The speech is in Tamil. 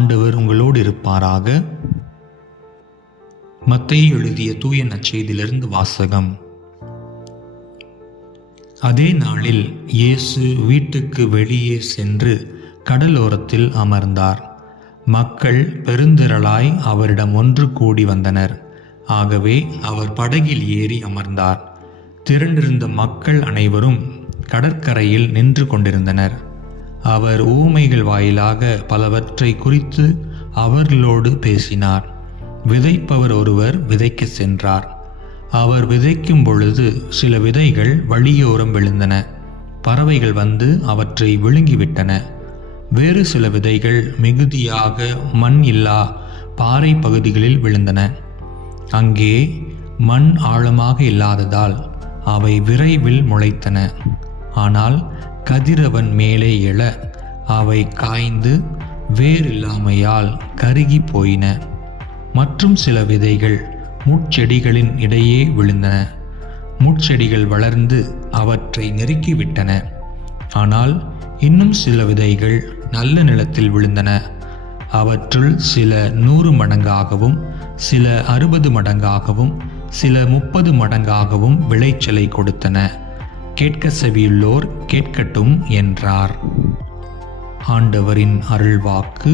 ஆண்டவர் உங்களோடு இருப்பாராக. மத்தேயு எழுதிய தூய நற்செய்தியிலிருந்து வாசகம். அதே நாளில் இயேசு வீட்டுக்கு வெளியே சென்று கடலோரத்தில் அமர்ந்தார். மக்கள் பெருந்திரளாய் அவரிடம் ஒன்று கூடி வந்தனர். ஆகவே அவர் படகில் ஏறி அமர்ந்தார். திரண்டிருந்த மக்கள் அனைவரும் கடற்கரையில் நின்று கொண்டிருந்தனர். அவர் ஊமைகள் வாயிலாக பலவற்றை குறித்து அவர்களோடு பேசினார். விதைப்பவர் ஒருவர் விதைக்க சென்றார். அவர் விதைக்கும் பொழுது சில விதைகள் வழியோரம் விழுந்தன. பறவைகள் வந்து அவற்றை விழுங்கிவிட்டன. வேறு சில விதைகள் மிகுதியாக மண் இல்லா பாறை பகுதிகளில் விழுந்தன. அங்கே மண் ஆழமாக இல்லாததால் அவை விரைவில் முளைத்தன. ஆனால் கதிரவன் மேலே எழ அவை காய்ந்து வேரில்லாமையால் கருகி போயின. மற்றும் சில விதைகள் முட்செடிகளின் இடையே விழுந்தன. முட்செடிகள் வளர்ந்து அவற்றை நெருக்கிவிட்டன. ஆனால் இன்னும் சில விதைகள் நல்ல நிலத்தில் விழுந்தன. அவற்றுள் சில 100 மடங்காகவும் சில 60 மடங்காகவும் சில 30 மடங்காகவும் விளைச்சலை கொடுத்தன. கேட்க செவியுள்ளோர் கேட்கட்டும் என்றார். ஆண்டவரின் அருள்வாக்கு.